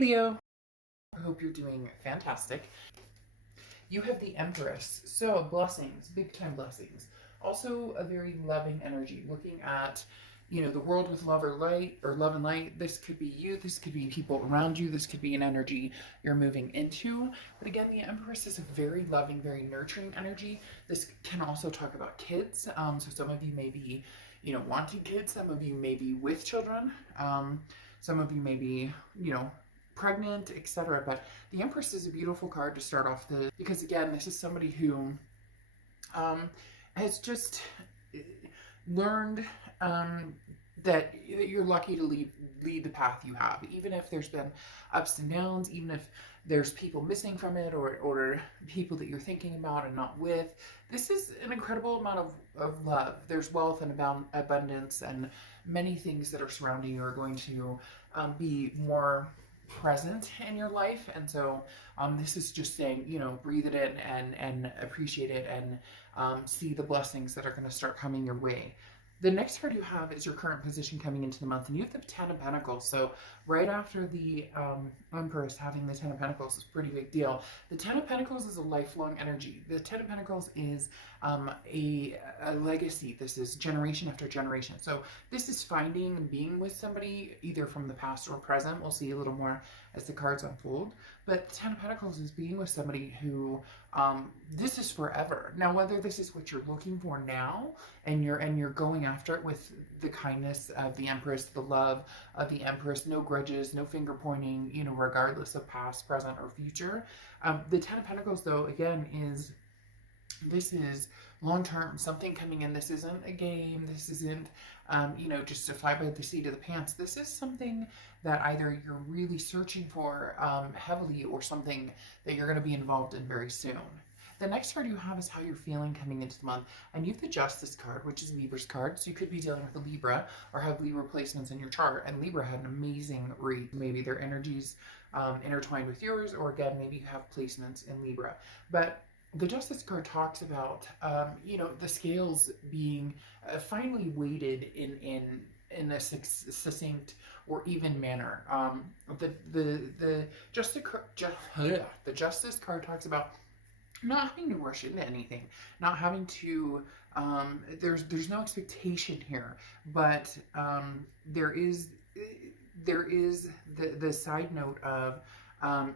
Leo, I hope you're doing fantastic. You have the Empress, so blessings, big time blessings. Also, a very loving energy. Looking at, the world with love or light or love and light. This could be you. This could be people around you. This could be an energy you're moving into. But again, the Empress is a very loving, very nurturing energy. This can also talk about kids. So some of you may be, wanting kids. Some of you may be with children. Some of you may be, pregnant, etc. But the Empress is a beautiful card to start off because again, this is somebody who has just learned that you're lucky to lead the path you have, even if there's been ups and downs, even if there's people missing from it or people that you're thinking about and not with. This is an incredible amount of love. There's wealth and abundance, and many things that are surrounding you are going to be more present in your life. And so this is just saying, breathe it in and appreciate it and see the blessings that are going to start coming your way. The next card you have is your current position coming into the month, and you have the Ten of Pentacles. So right after the Empress, having the Ten of Pentacles is a pretty big deal. The Ten of Pentacles is a lifelong energy. The Ten of Pentacles is a legacy. This is generation after generation. So this is finding and being with somebody either from the past or present. We'll see a little more as the cards unfold. But the Ten of Pentacles is being with somebody who this is forever. Now, whether this is what you're looking for now and you're going after it with the kindness of the Empress, the love of the Empress, no grudges, no finger pointing, regardless of past, present, or future. The Ten of Pentacles, though, again, this is long term, something coming in. This isn't a game. This isn't, just to fly by the seat of the pants. This is something that either you're really searching for heavily or something that you're going to be involved in very soon. The next card you have is how you're feeling coming into the month. And you have the Justice card, which is Libra's card. So you could be dealing with a Libra or have Libra placements in your chart. And Libra had an amazing read. Maybe their energies intertwined with yours, or again, maybe you have placements in Libra. But the Justice card talks about, the scales being finally weighted in a succinct or even manner. The Justice card talks about not having to rush into anything, not having to. There's no expectation here, but there is the side note of.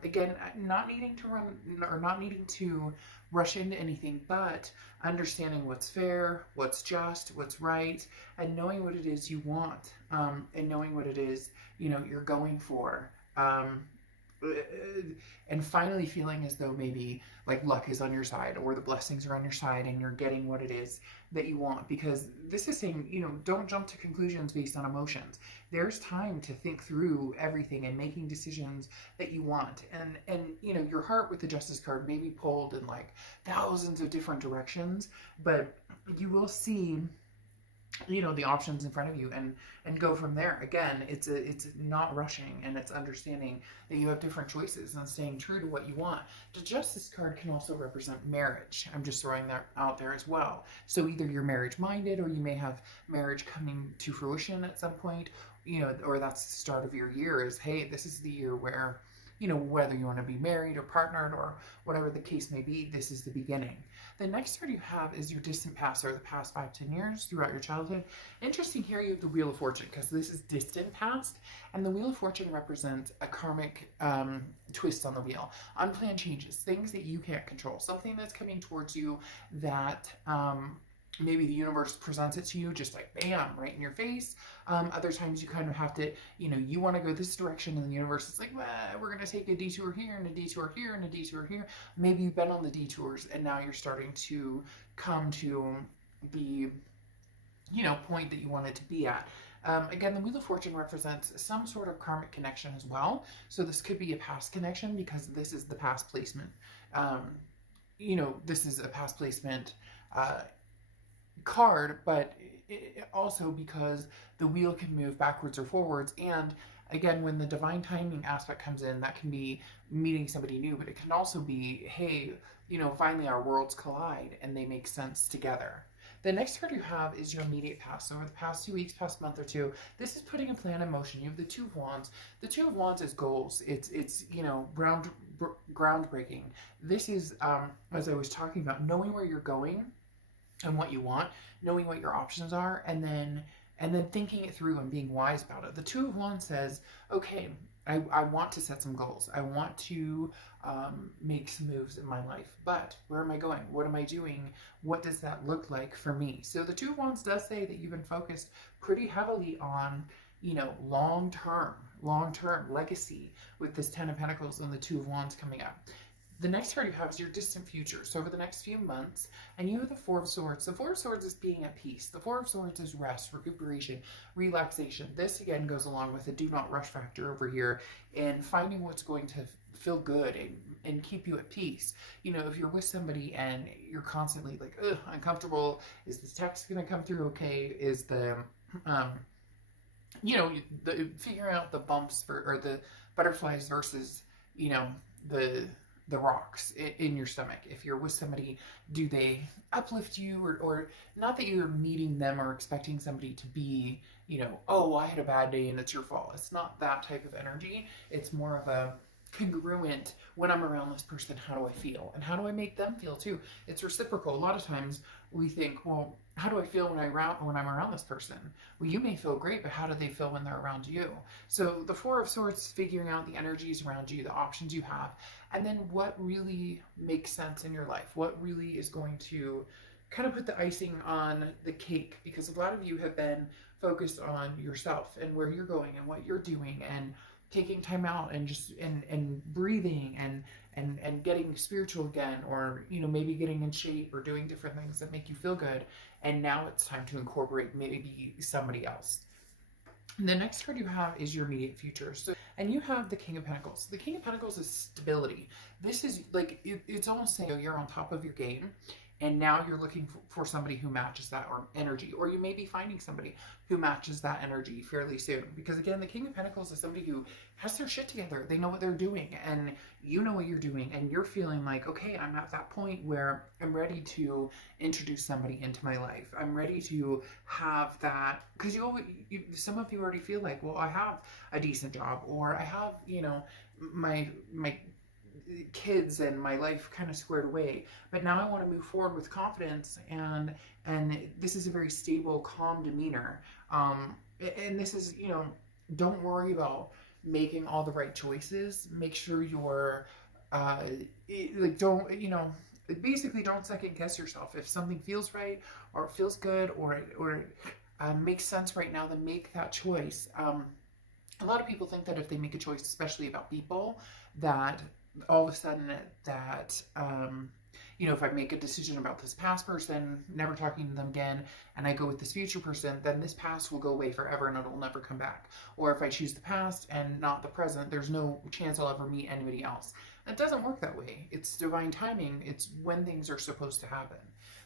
Again, not needing to run or not needing to rush into anything, but understanding what's fair, what's just, what's right, and knowing what it is you want, and knowing what it is, you're going for. And finally feeling as though maybe like luck is on your side or the blessings are on your side and you're getting what it is that you want. Because this is saying, don't jump to conclusions based on emotions. There's time to think through everything and making decisions that you want. And your heart with the Justice card may be pulled in like thousands of different directions, but you will see the options in front of you and go from there. Again, it's not rushing, and it's understanding that you have different choices and staying true to what you want. The Justice card can also represent marriage. I'm just throwing that out there as well. So either you're marriage minded, or you may have marriage coming to fruition at some point, or that's the start of your year is, hey, this is the year where whether you want to be married or partnered or whatever the case may be, this is the beginning. The next card you have is your distant past, or the past 5-10 years throughout your childhood. Interesting here, you have the Wheel of Fortune, because this is distant past, and the Wheel of Fortune represents a karmic twist on the wheel. Unplanned changes, things that you can't control, something that's coming towards you that maybe the universe presents it to you just like bam, right in your face. Other times you kind of have to, you want to go this direction, and the universe is like, well, we're going to take a detour here and a detour here and a detour here. Maybe you've been on the detours and now you're starting to come to the point that you wanted to be at. Again, the Wheel of Fortune represents some sort of karmic connection as well. So this could be a past connection, because this is the past placement. This is a past placement card, but also because the wheel can move backwards or forwards. And again, when the divine timing aspect comes in, that can be meeting somebody new, but it can also be, hey, finally our worlds collide and they make sense together. The next card you have is your immediate past. So over the past 2 weeks, past month or two, this is putting a plan in motion. You have the Two of Wands. The Two of Wands is goals. It's groundbreaking. This is, as I was talking about, knowing where you're going and what you want, knowing what your options are, and then thinking it through and being wise about it. The Two of Wands says, okay, I want to set some goals. I want to make some moves in my life, but where am I going? What am I doing? What does that look like for me? So the Two of Wands does say that you've been focused pretty heavily on, long-term legacy with this Ten of Pentacles and the Two of Wands coming up. The next card you have is your distant future. So over the next few months, and you have the Four of Swords. The Four of Swords is being at peace. The Four of Swords is rest, recuperation, relaxation. This again goes along with the do not rush factor over here and finding what's going to feel good and keep you at peace. If you're with somebody and you're constantly like, ugh, uncomfortable, is this text going to come through okay? Is the, figuring out the bumps or the butterflies versus, the rocks in your stomach. If you're with somebody, do they uplift you or not that you're meeting them or expecting somebody to be, oh, I had a bad day and it's your fault. It's not that type of energy. It's more of a congruent, when I'm around this person, how do I feel? And how do I make them feel too? It's reciprocal. A lot of times we think, well, how do I feel when I'm around this person? Well, you may feel great, but how do they feel when they're around you? So the Four of Swords, figuring out the energies around you, the options you have, and then what really makes sense in your life, what really is going to kind of put the icing on the cake, because a lot of you have been focused on yourself and where you're going and what you're doing and taking time out and just and breathing and getting spiritual again, or maybe getting in shape or doing different things that make you feel good. And now it's time to incorporate maybe somebody else. The next card you have is your immediate future. So, and you have the King of Pentacles. The King of Pentacles is stability. This is like, it's almost saying you're on top of your game, and now you're looking for somebody who matches that or energy, or you may be finding somebody who matches that energy fairly soon. Because again, the King of Pentacles is somebody who has their shit together. They know what they're doing, and you know what you're doing, and you're feeling like, okay, I'm at that point where I'm ready to introduce somebody into my life. I'm ready to have that, because some of you already feel like, well, I have a decent job, or I have, my kids and my life kind of squared away, but now I want to move forward with confidence, and this is a very stable, calm demeanor, and this is, don't worry about making all the right choices. Make sure you're basically don't second guess yourself. If something feels right or feels good or makes sense right now, then make that choice. A lot of people think that if they make a choice, especially about people, that all of a sudden that, if I make a decision about this past person, never talking to them again, and I go with this future person, then this past will go away forever and it'll never come back. Or if I choose the past and not the present, there's no chance I'll ever meet anybody else. It doesn't work that way. It's divine timing. It's when things are supposed to happen.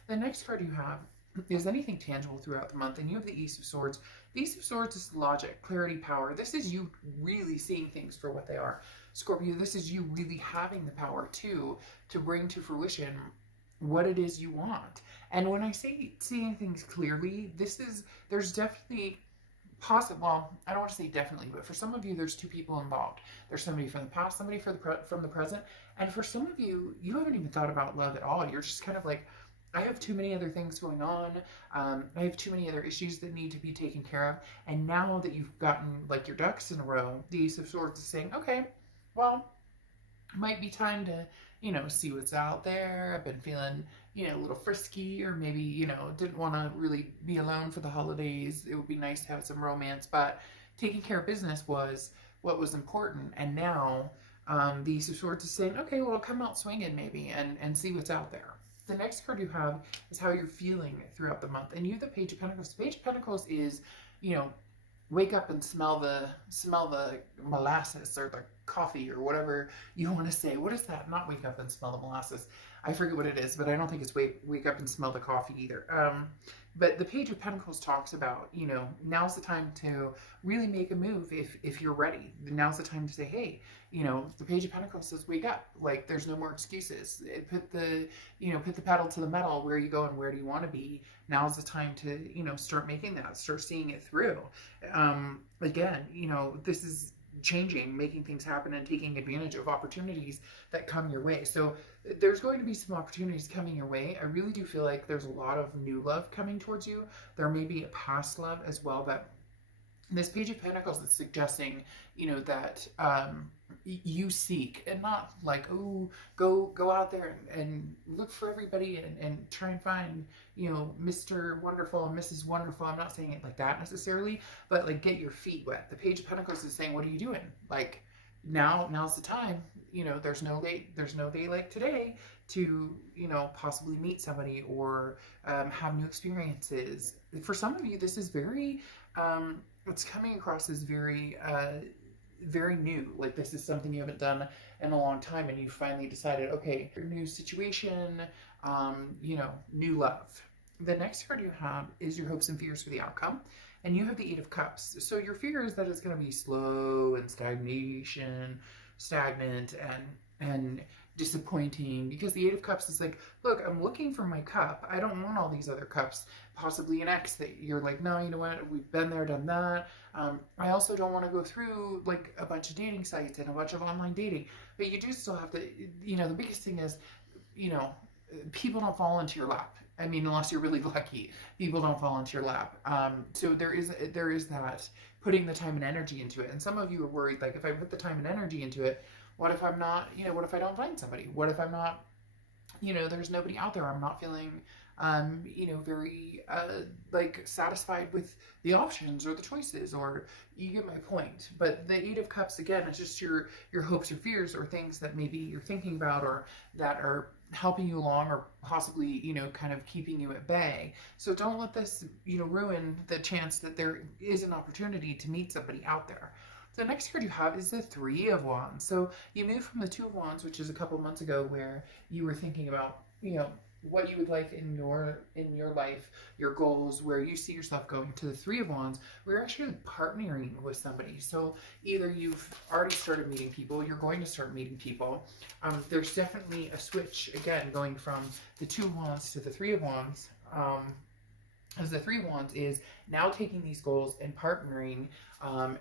The next card you have is anything tangible throughout the month, and you have the Ace of Swords. The Ace of Swords is logic, clarity, power. This is you really seeing things for what they are. Scorpio, this is you really having the power to bring to fruition what it is you want. And when I say seeing things clearly, there's definitely well, I don't want to say definitely, but for some of you, there's two people involved. There's somebody from the past, somebody from the present, and for some of you, you haven't even thought about love at all. You're just kind of like, I have too many other things going on. I have too many other issues that need to be taken care of. And now that you've gotten like your ducks in a row, the Ace of Swords is saying, okay, well, it might be time to, see what's out there. I've been feeling, a little frisky, or maybe, didn't want to really be alone for the holidays. It would be nice to have some romance, but taking care of business was what was important. And now the Ace of Swords is saying, okay, well, come out swinging maybe and see what's out there. The next card you have is how you're feeling throughout the month. And you have the Page of Pentacles. The Page of Pentacles is, wake up and smell the molasses or the coffee or whatever you want to say. What is that? Not wake up and smell the molasses. I forget what it is, but I don't think it's wake up and smell the coffee either. But the Page of Pentacles talks about, you know, now's the time to really make a move if you're ready. Now's the time to say, hey, you know, the Page of Pentacles says wake up. Like, there's no more excuses. Put the pedal to the metal. Where are you going? Where do you want to be? Now's the time to, you know, start making that, start seeing it through. Again, you know, this is changing, making things happen, and taking advantage of opportunities that come your way. So there's going to be some opportunities coming your way. I really do feel like there's a lot of new love coming towards you. There may be a past love as well, but this Page of Pentacles is suggesting, you know, that you seek, and not like, oh, go out there and look for everybody and try and find, you know, Mr. Wonderful and Mrs. Wonderful. I'm not saying it like that necessarily, but like, get your feet wet. The Page of Pentacles is saying, what are you doing? Like, now's the time. You know, there's no day like today to, you know, possibly meet somebody or have new experiences. For some of you, this is very it's coming across as very very new. Like, this is something you haven't done in a long time, and you finally decided, okay, new situation, you know, new love. The next card you have is your hopes and fears for the outcome, and you have the Eight of Cups. So your fear is that it's going to be slow and stagnant and disappointing, because the Eight of Cups is like, look, I'm looking for my cup. I don't want all these other cups. Possibly an ex that you're like, no, you know what, we've been there, done that. I also don't want to go through like a bunch of dating sites and a bunch of online dating, but you do still have to, you know, the biggest thing is, you know, people don't fall into your lap. I mean, unless you're really lucky, people don't fall into your lap. So there is that, putting the time and energy into it. And some of you are worried, like, if I put the time and energy into it, what if I'm not, you know, what if I don't find somebody? What if I'm not, you know, there's nobody out there. I'm not feeling, you know, very, like, satisfied with the options or the choices, or you get my point. But the Eight of Cups, again, is just your hopes or fears, or things that maybe you're thinking about, or that are helping you along, or possibly, you know, kind of keeping you at bay. So don't let this, you know, ruin the chance that there is an opportunity to meet somebody out there. The next card you have is the Three of Wands. So you moved from the Two of Wands, which is a couple months ago, where you were thinking about, you know, what you would like in your life, your goals, where you see yourself going, to the Three of Wands. We're actually partnering with somebody. So either you've already started meeting people, you're going to start meeting people. There's definitely a switch, again, going from the Two of Wands to the Three of Wands. As the Three of Wands is now taking these goals and partnering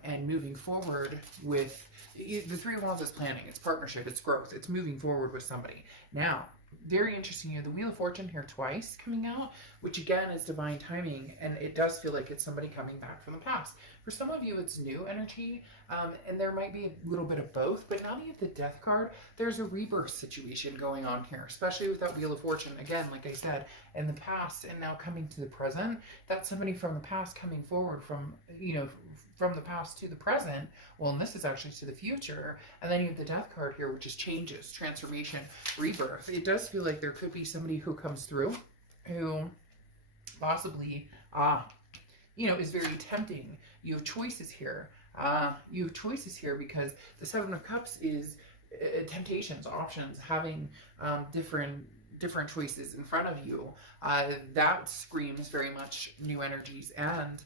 and moving forward with the Three of Wands is planning, it's partnership, it's growth, it's moving forward with somebody. Now, very interesting, you have the Wheel of Fortune here twice coming out, which again is divine timing, and it does feel like it's somebody coming back from the past. For some of you, it's new energy, and there might be a little bit of both, but now that you have the Death card, there's a rebirth situation going on here, especially with that Wheel of Fortune. Again, like I said, in the past and now coming to the present, that's somebody from the past coming forward from, you know, from the past to the present. Well, and this is actually to the future. And then you have the Death card here, which is changes, transformation, rebirth. It does feel like there could be somebody who comes through who possibly, you know, is very tempting. You have choices here. You have choices here because the Seven of Cups is temptations, options, having different choices in front of you. That screams very much new energies and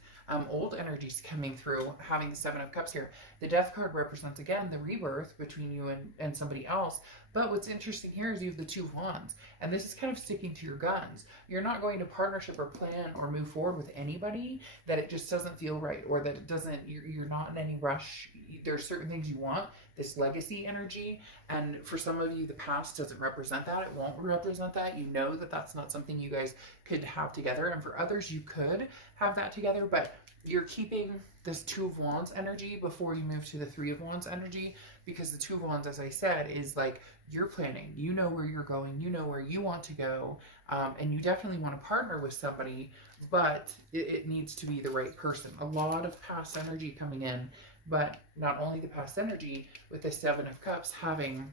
old energies coming through, having the Seven of Cups here. The Death card represents, again, the rebirth between you and somebody else. But what's interesting here is you have the Two of Wands, and this is kind of sticking to your guns. You're not going to partnership or plan or move forward with anybody that it just doesn't feel right, or that it doesn't, you're not in any rush. There's certain things you want, this legacy energy, and for some of you, the past doesn't represent that. It won't represent that. You know that that's not something you guys could have together, and for others, you could have that together, but you're keeping this Two of Wands energy before you move to the Three of Wands energy, because the Two of Wands, as I said, is like, you're planning, you know where you're going, you know where you want to go, and you definitely want to partner with somebody, but it needs to be the right person. A lot of past energy coming in, but not only the past energy, with the Seven of Cups, having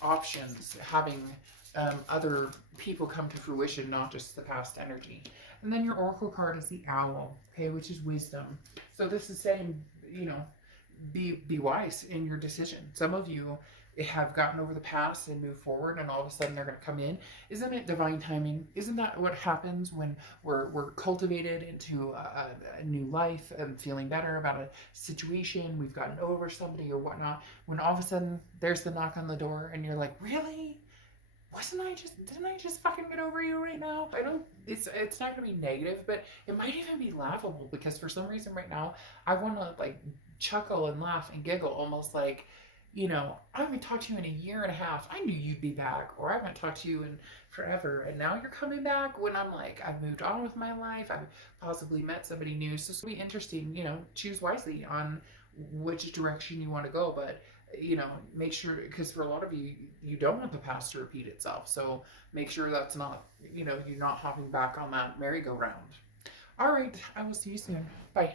options, having other people come to fruition, not just the past energy. And then your Oracle card is the Owl, okay, which is wisdom. So this is saying, you know, be wise in your decision. Some of you have gotten over the past and moved forward, and all of a sudden they're going to come in. Isn't it divine timing? Isn't that what happens when we're cultivated into a new life and feeling better about a situation? We've gotten over somebody or whatnot. When all of a sudden there's the knock on the door, and you're like, really? Didn't I just fucking get over you right now? I don't, it's not gonna be negative, but it might even be laughable, because for some reason right now I want to like chuckle and laugh and giggle, almost like, I haven't talked to you in a year and a half. I knew you'd be back, or I haven't talked to you in forever, and now you're coming back, when I'm like, I've moved on with my life. I've possibly met somebody new. So it's gonna be interesting. Choose wisely on which direction you want to go, but make sure, because for a lot of you, you don't want the past to repeat itself. So make sure that's not, you're not hopping back on that merry-go-round. All right, I will see you soon. Bye.